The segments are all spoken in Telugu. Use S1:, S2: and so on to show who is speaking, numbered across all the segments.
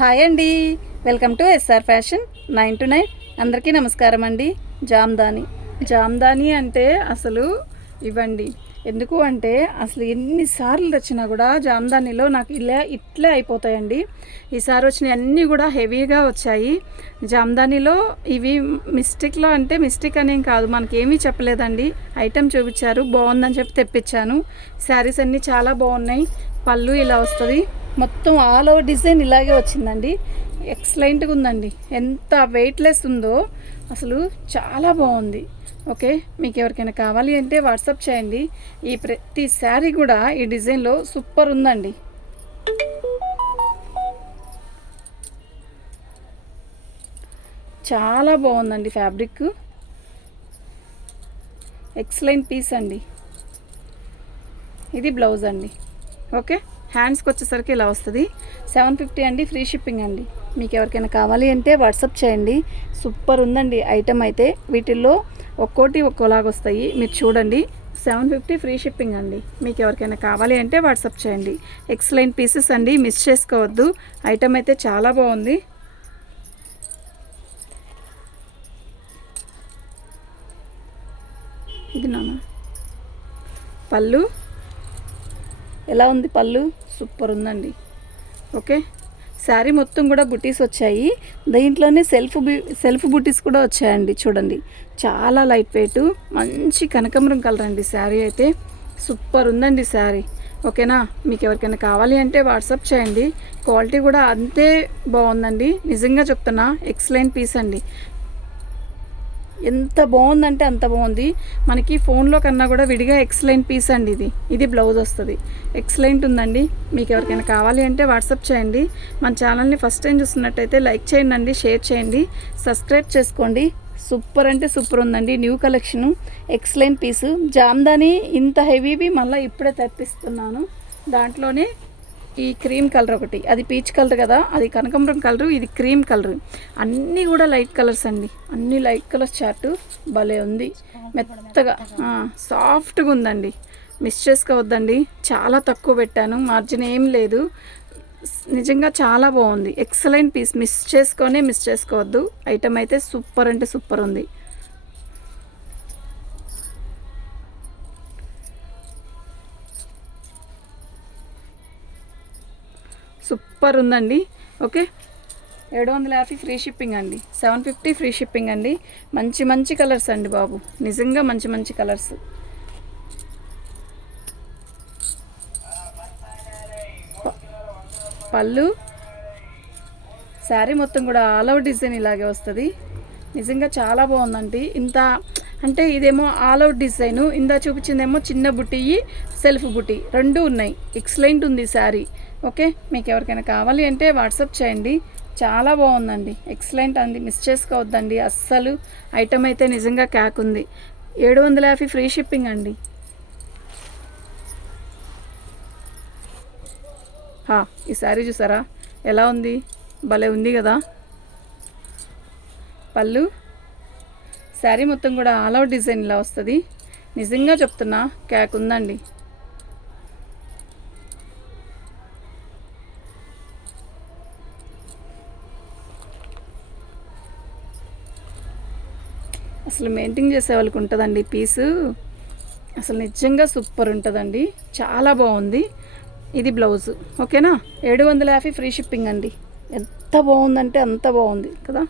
S1: హాయ్ అండి. Welcome to S R fashion nine to nine. అందరికీ నమస్కారం అండి. జామ్దాని. జామ్దాని అంటే అసలు ఇవ్వండి. ఎందుకు అంటే అసలు ఎన్నిసార్లు వచ్చినా కూడా జామ్దానిలో నాకు ఇలా ఇట్లే అయిపోతాయండి. ఈసారి వచ్చిన అన్నీ కూడా హెవీగా వచ్చాయి. జామ్దానిలో ఇవి మిస్టేక్లో అంటే మిస్టేక్ అనేం కాదు. మనకేమీ చెప్పలేదండి. ఐటెం చూపించారు బాగుందని చెప్పి తెప్పించాను. శారీస్ అన్నీ చాలా బాగున్నాయి. పళ్ళు ఇలా వస్తుంది. మొత్తం ఆల్ ఓవర్ డిజైన్ ఇలాగే వచ్చిందండి. ఎక్సలెంట్గా ఉందండి. ఎంత వెయిట్లెస్ ఉందో అసలు చాలా బాగుంది. ఓకే మీకు ఎవరికైనా కావాలి అంటే వాట్సాప్ చేయండి. ఈ ప్రతి శారీ కూడా ఈ డిజైన్లో సూపర్ ఉందండి. చాలా బాగుందండి ఫ్యాబ్రిక్ ఎక్సలెంట్ పీస్ అండి. ఇది బ్లౌజ్ అండి. ఓకే హ్యాండ్స్కి వచ్చేసరికి ఇలా వస్తుంది. సెవెన్ ఫిఫ్టీ అండి ఫ్రీ షిప్పింగ్ అండి. మీకు ఎవరికైనా కావాలి అంటే వాట్సాప్ చేయండి. సూపర్ ఉందండి ఐటెం అయితే. వీటిల్లో ఒక్కోటి ఒక్కోలాగా వస్తాయి. మీరు చూడండి. సెవెన్ ఫిఫ్టీ ఫ్రీ షిప్పింగ్ అండి. మీకు ఎవరికైనా కావాలి అంటే వాట్సాప్ చేయండి. ఎక్సలెంట్ పీసెస్ అండి మిస్ చేసుకోవద్దు. ఐటెం అయితే చాలా బాగుంది. ఇది నాన్న. పళ్ళు. ఎలా ఉంది పళ్ళు? సూపర్ ఉందండి. ఓకే? శారీ మొత్తం కూడా బుటీస్ వచ్చాయి. దీంట్లోనే సెల్ఫ్ బు- సెల్ఫ్ బుటీస్ కూడా వచ్చాయండి చూడండి. చాలా లైట్ వెయిట్ మంచి కనకమరం కలర్ అండి శారీ అయితే. సూపర్ ఉందండి శారీ. ఓకేనా? మీకు ఎవరికైనా కావాలి అంటే వాట్సాప్ చేయండి. క్వాలిటీ కూడా అంతే బాగుందండి. నిజంగా చెప్తున్నా ఎక్సలెంట్ పీస్ అండి. ఎంత బాగుందంటే అంత బాగుంది. మనకి ఫోన్లో కన్నా కూడా విడిగా ఎక్సలెంట్ పీస్ అండి ఇది. ఇది బ్లౌజ్ వస్తుంది. ఎక్సలెంట్ ఉందండి. మీకు ఎవరికైనా కావాలి అంటే వాట్సాప్ చేయండి. మన ఛానల్ని ఫస్ట్ టైం చూస్తున్నట్టయితే లైక్ చేయండి అండి షేర్ చేయండి సబ్స్క్రైబ్ చేసుకోండి. సూపర్ అంటే సూపర్ ఉందండి. New collection. Excellent piece jamdani ఇంత హెవీవి మళ్ళీ ఇప్పుడే తెప్పిస్తున్నాను. దాంట్లోనే ఈ క్రీమ్ కలర్ ఒకటి. అది పీచ్ కలర్ కదా అది కనకాంబరం కలరు ఇది క్రీమ్ కలర్. అన్నీ కూడా లైట్ కలర్స్ అండి. అన్ని లైట్ కలర్స్ చార్ట్ భలే ఉంది. మెత్తగా సాఫ్ట్గా ఉందండి. మిస్ చేసుకోవద్దండి. చాలా తక్కువ పెట్టాను. మార్జిన్ ఏం లేదు. నిజంగా చాలా బాగుంది. Excellent piece. మిస్ చేసుకొనే మిస్ చేసుకోవద్దు. ఐటమ్ అయితే సూపర్ అంటే సూపర్ ఉంది. సూపర్ ఉందండి. ఓకే. ఏడు వందల యాభై ఫ్రీ షిప్పింగ్ అండి. సెవెన్ ఫిఫ్టీ ఫ్రీ షిప్పింగ్ అండి. మంచి మంచి కలర్స్ అండి బాబు. నిజంగా మంచి మంచి కలర్స్. ప- పళ్ళు. శారీ మొత్తం కూడా ఆల్ అవుట్ డిజైన్ ఇలాగే వస్తుంది. నిజంగా చాలా బాగుందండి. ఇంత అంటే ఇదేమో ఆల్ అవుట్ డిజైను. ఇందా చూపించిందేమో చిన్న బుట్టి సెల్ఫ్ బుట్టి. రెండు ఉన్నాయి. ఎక్సలెంట్ ఉంది శారీ. ఓకే? మీకు ఎవరికైనా కావాలి అంటే వాట్సాప్ చేయండి. చాలా బాగుందండి. ఎక్సలెంట్ అండి మిస్ చేసుకోవద్దండి. అస్సలు ఐటమ్ అయితే నిజంగా క్యాక్ ఉంది. ఏడు వందల యాభై ఫ్రీ షిప్పింగ్ అండి. హా, ఈ శారీ చూసారా? ఎలా ఉంది? భలే ఉంది కదా? పళ్ళు? శారీ మొత్తం కూడా ఆల్ అవుట్ డిజైన్ ఇలా వస్తుంది. నిజంగా చెప్తున్నా క్యాక్ ఉందండి. అసలు మెయింటైన్ చేసే వాళ్ళకి ఉంటుందండి పీసు. అసలు నిజంగా సూపర్ ఉంటుందండి. చాలా బాగుంది. ఇది బ్లౌజ్. ఓకేనా? ఏడు వందల యాభై ఫ్రీ షిప్పింగ్ అండి. ఎంత బాగుందంటే అంత బాగుంది కదా?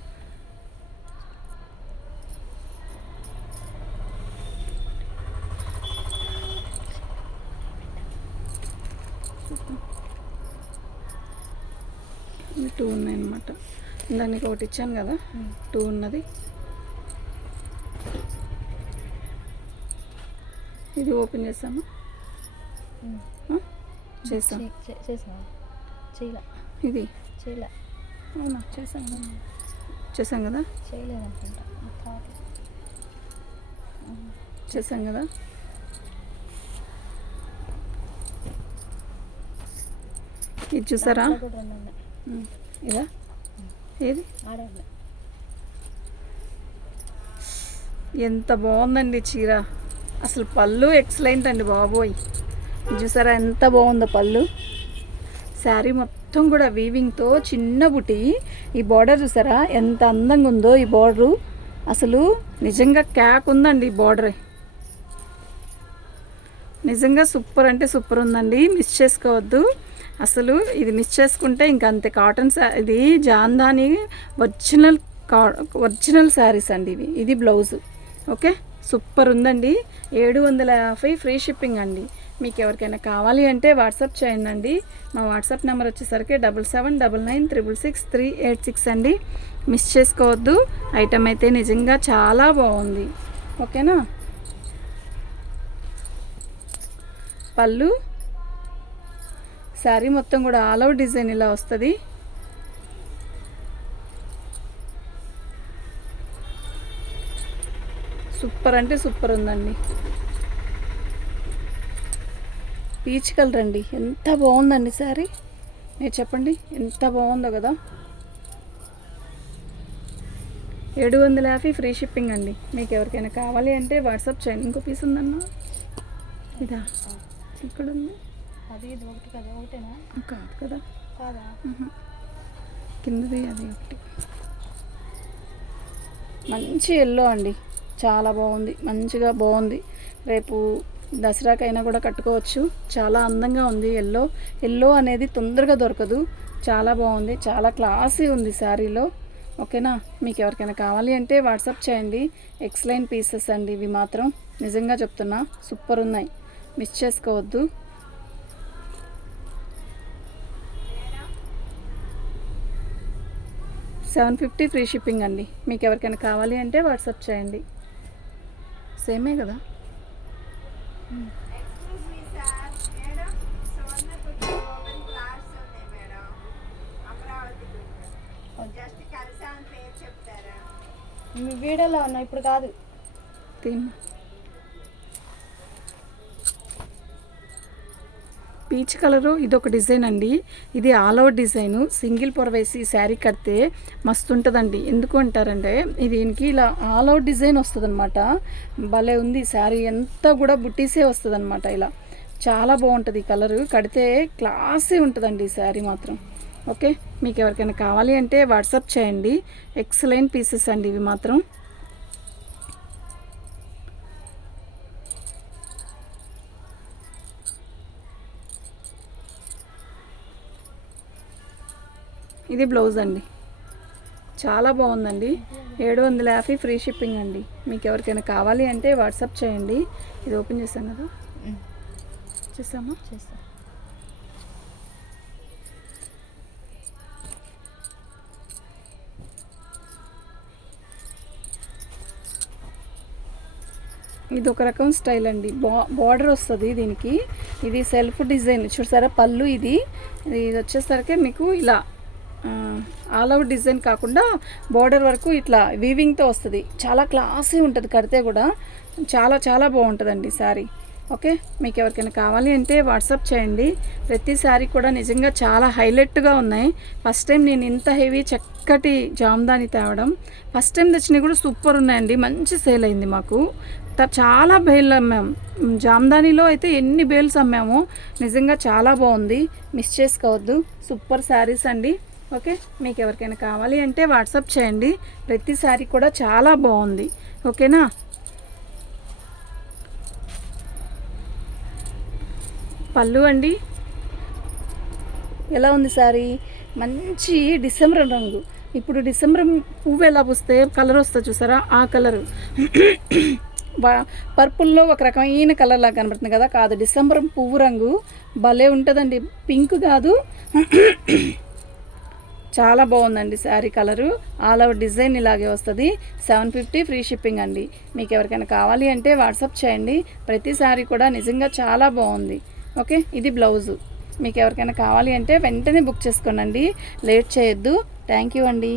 S1: టూ ఉన్నాయి అనమాట దానికి ఒకటి ఇచ్చాను కదా. టూ ఉన్నది. ఇది ఓపెన్ చేసామా? చేసాం
S2: చేయలే.
S1: ఇది?
S2: చేయలే.
S1: అవునా? చేసాం కదా. చేసాం కదా?
S2: చేయలేదనుకుంటా
S1: చేసాం కదా? ఇది చూసారా ఇదా? ఏది? ఎంత బాగుందండి చీర. అసలు పళ్ళు ఎక్సలెంట్ అండి బాబోయ్. చూసారా ఎంత బాగుందో పళ్ళు? శారీ మొత్తం కూడా వీవింగ్తో చిన్న బుటి. ఈ బార్డర్ చూసారా ఎంత అందంగా ఉందో ఈ బార్డరు అసలు నిజంగా క్యాక్ ఉందండి ఈ బార్డర్ నిజంగా సూపర్ అంటే సూపర్ ఉందండి మిస్ చేసుకోవద్దు. అసలు ఇది మిస్ చేసుకుంటే ఇంక అంతే కాటన్ శా ఇది జాందాని ఒరిజినల్ కా ఒరిజినల్ శారీస్ అండి ఇవి. ఇది బ్లౌజు ఓకే? సూపర్ ఉందండి. ఏడు వందల యాభై ఫ్రీ షిప్పింగ్ అండి. మీకు ఎవరికైనా కావాలి అంటే వాట్సాప్ చేయండి అండి మా వాట్సాప్ నెంబర్ వచ్చేసరికి double seven double nine triple six three eight six అండి. మిస్ చేసుకోవద్దు. ఐటమ్ అయితే నిజంగా చాలా బాగుంది. ఓకేనా? పళ్ళు శారీ మొత్తం కూడా ఆల్ అవుట్ డిజైన్ ఇలా వస్తుంది. సూపర్ అంటే సూపర్ ఉందండి. పీచ్ కలర్ అండి. ఎంత బాగుందండి శారీ? మీరు చెప్పండి ఎంత బాగుందో కదా. ఏడు వందల యాభై ఫ్రీ షిప్పింగ్ అండి. మీకు ఎవరికైనా కావాలి అంటే వాట్సాప్ చేయండి ఇంకో పీస్ ఉందన్నా? ఇదా. ఇక్కడ ఉంది
S2: అది ఇది ఒకటి కదా ఒకటేనా?
S1: కాదు కదా.
S2: కాదా?
S1: కిందది అది ఒకటి. మంచి ఎల్లో అండి. చాలా బాగుంది. మంచిగా బాగుంది. రేపు దసరాకైనా కూడా కట్టుకోవచ్చు. చాలా అందంగా ఉంది ఎల్లో. ఎల్లో అనేది తొందరగా దొరకదు. చాలా బాగుంది. చాలా క్లాసీ ఉంది శారీలో. ఓకేనా? మీకు ఎవరికైనా కావాలి అంటే వాట్సాప్ చేయండి. ఎక్స్లైన్ పీసెస్ అండి ఇవి మాత్రం. నిజంగా చెప్తున్నా సూపర్ ఉన్నాయి. మిస్ చేసుకోవద్దు. సెవెన్ ఫిఫ్టీ ఫ్రీ షిప్పింగ్ అండి. మీకు ఎవరికైనా కావాలి అంటే వాట్సాప్ చేయండి. సేమే కదా.
S3: Excuse me sir madam Suvarnapuri
S1: peach colour ఇది ఒక డిజైన్ అండి. ఇది ఆల్ అవుట్ డిజైన్. సింగిల్ పొర వేసి శారీ కడితే మస్తు ఉంటుందండి ఎందుకు అంటారంటే ఇది దీనికి ఇలా ఆల్ అవుట్ డిజైన్ వస్తుంది భలే ఉంది శారీ. అంతా కూడా బుట్టీసే వస్తుంది ఇలా. చాలా బాగుంటుంది ఈ కలరు. కడితే క్లాసే ఉంటుందండి ఈ శారీ మాత్రం. ఓకే? మీకు ఎవరికైనా కావాలి అంటే వాట్సాప్ చేయండి. ఎక్సలెంట్ పీసెస్ అండి ఇవి మాత్రం. ఇది బ్లౌజ్ అండి. చాలా బాగుందండి. ఏడు వందల యాభై ఫ్రీ షిప్పింగ్ అండి. మీకు ఎవరికైనా కావాలి అంటే వాట్సాప్ చేయండి. ఇది ఓపెన్ చేశాను కదా. చేసామా
S2: చేస్తాం
S1: ఇది ఒక రకం స్టైల్ అండి. బా బార్డర్ వస్తుంది దీనికి. ఇది సెల్ఫ్ డిజైన్. చూసారా పళ్ళు ఇది? ఇది వచ్చేసరికి మీకు ఇలా ఆల్ అవుట్ డిజైన్ కాకుండా బార్డర్ వరకు ఇట్లా వీవింగ్తో వస్తుంది. చాలా క్లాసీ ఉంటుంది కడితే కూడా. చాలా చాలా బాగుంటుందండి శారీ. ఓకే? మీకు ఎవరికైనా కావాలి అంటే వాట్సాప్ చేయండి. ప్రతి శారీ కూడా నిజంగా చాలా హైలైట్గా ఉన్నాయి. ఫస్ట్ టైం నేను ఇంత హెవీ చక్కటి జామ్దాని తేవడం. ఫస్ట్ టైం తెచ్చినవి కూడా సూపర్ ఉన్నాయండి. మంచి సేల్ అయింది మాకు. చాలా బేల్ అమ్మాము జామ్దానిలో అయితే ఎన్ని బేల్స్ అమ్మామో నిజంగా చాలా బాగుంది. మిస్ చేసుకోవద్దు. సూపర్ శారీస్ అండి. ఓకే? మీకు ఎవరికైనా కావాలి అంటే వాట్సాప్ చేయండి. ప్రతిసారి కూడా చాలా బాగుంది. ఓకేనా? పళ్ళు అండి. ఎలా ఉంది సారీ? మంచి డిసెంబర్ రంగు. ఇప్పుడు డిసెంబర్ పువ్వు ఎలా పూస్తే కలర్ వస్తుంది చూసారా? ఆ కలరు. పర్పుల్లో ఒక రకమైన కలర్ లాగా కనబడుతుంది కదా. కాదు డిసెంబర్ పువ్వు రంగు భలే ఉంటుందండి. పింక్ కాదు. చాలా బాగుందండి sari colour. All over design ఇలాగే వస్తుంది. సెవెన్ ఫిఫ్టీ ఫ్రీ షిప్పింగ్ అండి. మీకు ఎవరికైనా కావాలి అంటే వాట్సాప్ చేయండి. ప్రతి శారీ కూడా నిజంగా చాలా బాగుంది. ఓకే? ఇది బ్లౌజు. మీకు ఎవరికైనా కావాలి అంటే వెంటనే బుక్ చేసుకోండి లేట్ చేయొద్దు. థ్యాంక్ యూ అండి.